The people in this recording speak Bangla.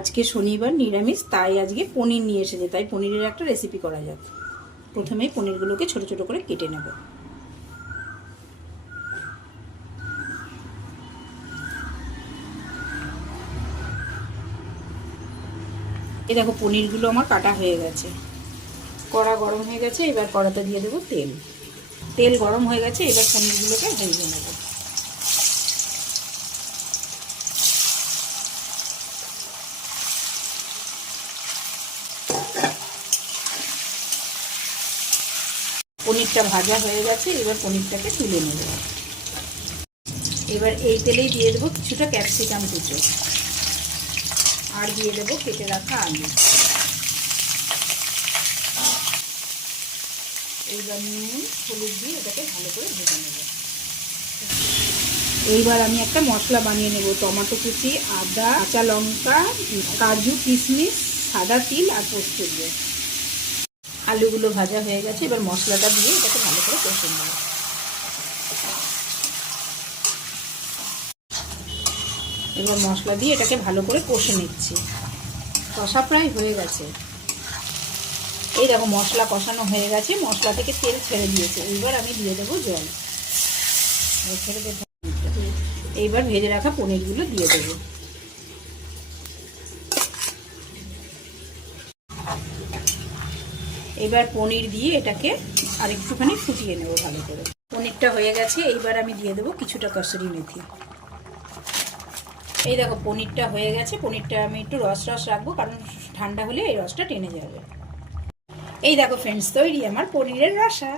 আজকে শনিবার নিরামিষ, তাই আজকে পনির নিয়ে এসেছে, তাই পনিরের একটা রেসিপি করা যাক। প্রথমেই পনিরগুলোকে ছোট ছোট করে কেটে নেব। এই দেখো পনিরগুলো আমার কাটা হয়ে গেছে। কড়া গরম হয়ে গেছে, এবার কড়াতে দিয়ে দেবো তেল। তেল গরম হয়ে গেছে, এবার পনিরগুলোকে ভেজে নেব। পনিরটা ভাজা হয়ে গেছে, এবার পনিরটাকে তুলে নেব। এবার এই তেলেই দিয়ে দেবো কিছুটা ক্যাপসিকাম কুচো, আর দিয়ে দেবো কেটে রাখা আলু। এইবার নুন হলুদ দিয়ে এটাকে ভালো করে ভেজে নেব। এইবার আমি একটা মশলা বানিয়ে নেব। টমেটো কুচি, আদা, কাঁচা লঙ্কা, কাজু, কিশমিশ, সাদা তিল আর পোস্ত দিয়ে। আলুগুলো ভাজা হয়ে গেছে, এবার মশলাটা দিয়ে এটাকে ভালো করে কষে নেব। এবার মশলা দিয়ে এটাকে ভালো করে কষে নিচ্ছি। কষা প্রায় হয়ে গেছে। এই দেখো মশলা কষানো হয়ে গেছে, মশলা থেকে তেল ছেড়ে দিয়েছে। এইবার আমি দিয়ে দেবো জল। ছেড়ে দেবো। এইবার ভেজে রাখা পনিরগুলো দিয়ে দেবো। এবার পনির দিয়ে এটাকে আর একটুখানি ফুটিয়ে নেবো ভালো করে। পনিরটা হয়ে গেছে, এইবার আমি দিয়ে দেবো কিছুটা কসুরি মেথি। এই দেখো পনিরটা হয়ে গেছে। পনিরটা আমি একটু রস রাখবো, কারণ ঠান্ডা হলে এই রসটা টেনে যাবে। এই দেখো ফ্রেন্ডস, তৈরি আমার পনিরের রসা।